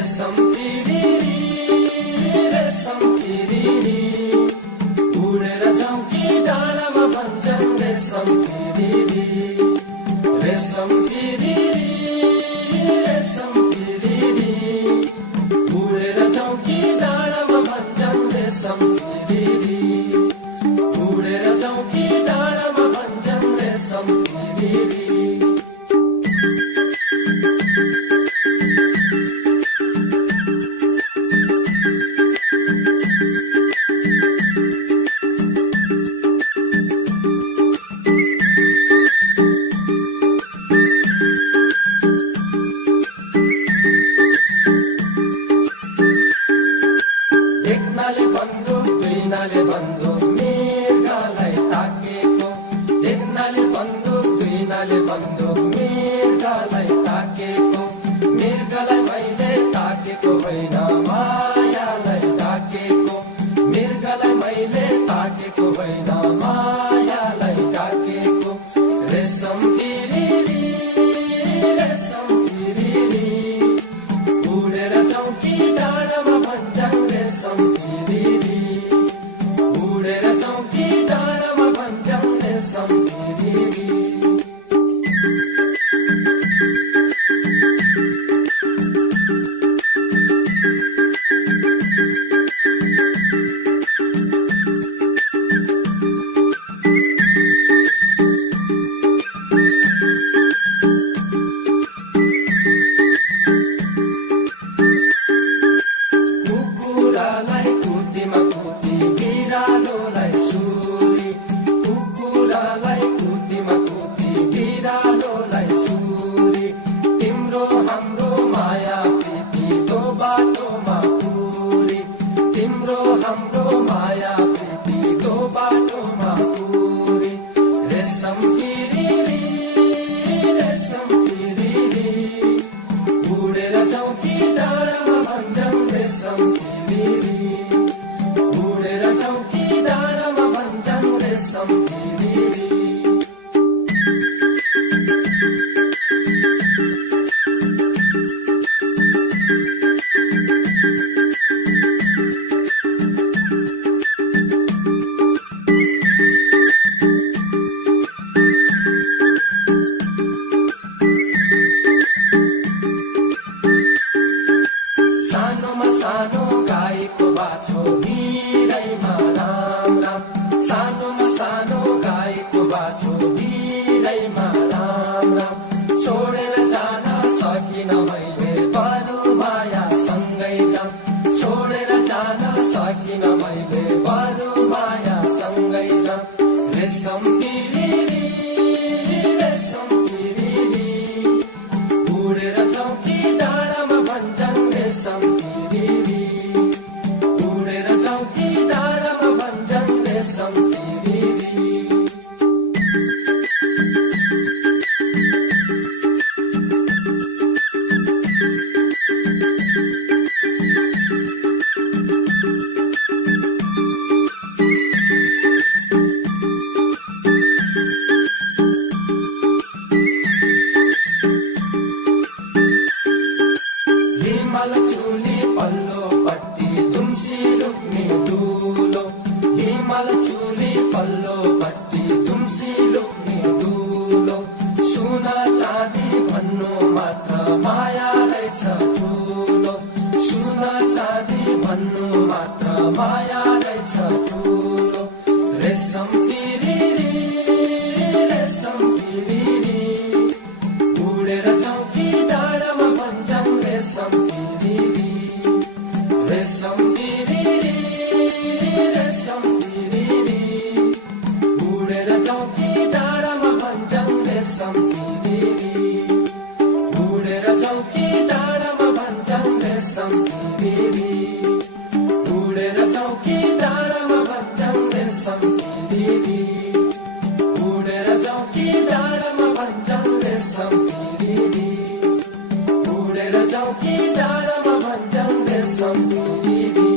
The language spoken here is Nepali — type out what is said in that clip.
रेशम फिरिरी रेशम फिरिरी उडेर जाउँ कि डाँडामा भन्छन् रेशम फिरिरी रेशम फिरिरी रेशम फिरिरी उडेर जाउँ कि डाँडामा भन्छन् रेशम फिरिरी उडेर जाउँ कि डाँडामा भन्छन् रेशम फिरिरी एकनाले बन्दुक दुईनाले बन्दुक मृगलाई ताकेको एकनाले बन्दुक दुईनाले बन्दुक मृगलाई ताकेको मृगलाई मैले ताकेको होइन मायालाई ताकेको मृगलाई मैले ताकेको होइन मायालाई ताकेको रेशम फिरिरी रेशम फिरिरी उडेर जाउँ कि डाँडामा भन्छन् रेशम फिरिरी उडेर जाउँ कि डाँडामा भन्छन् रेशम फिरिरी कुकुरालाई कुतीमा कुती बिरालोलाई सुली कुकुरालाई कुतीमा कुती बिरालोलाई सुली तिम्रो हाम्रो माया प्रीति दो बाटोमा पुरी तिम्रो हाम्रो माया प्रीति दो बाटोमा पुरी रेशम फिरिरी रेशम फिरिरी उडेर जाउँ कि डाँडामा भन्छन् रेशम फिरिरी उडेर जाउँ कि डाँडामा भन्छन् रेशम फिरिरी सानोमा सानो गाईको बाछो भिरैमा राम राम सानोमा सानो गाईको बाछो भिरैमा राम राम छोडेर जान सकिन मैले बरु माया सँगै जाम छोडेर जान सकिन मैले बरु माया सँगै जाम रेशम फिरिरी रेशम फिरिरी उडेर जाउँ कि डाँडामा भन्छन् रेशम फिरिरी उडेर जाउँ कि डाँडामा भन्छन् रेशम फिरिरी हिमाल चुली पल्लोपट्टि दुम्सी लुक्ने दुलो हिमाल चुली पल्लोपट्टि दुम्सी लुक्ने दुलो सुना चाँदी भन्नु मात्र माया रहेछ ठुलो सुना चाँदी भन्नु मात्र माया रहेछ ठुलो रेशम फिरिरी रेशम फिरिरी उडेर जाउँ कि डाँडामा भन्छन् रेशम फिरिरी रेशम फिरिरी रेशम फिरिरी उडेर जाउँ कि डाँडामा भन्छन् रेशम फिरिरी उडेर जाउँ कि डाँडामा भन्छन् रेशम फिरिरी उडेर जाउँ कि डाँडामा भन्छन् रेशम फिरिरी उडेर जाउँ कि डाँडामा भन्छन् रेशम फिरिरी उडेर जाउँ कि डाँडामा भन्छन् रेशम फिरिरी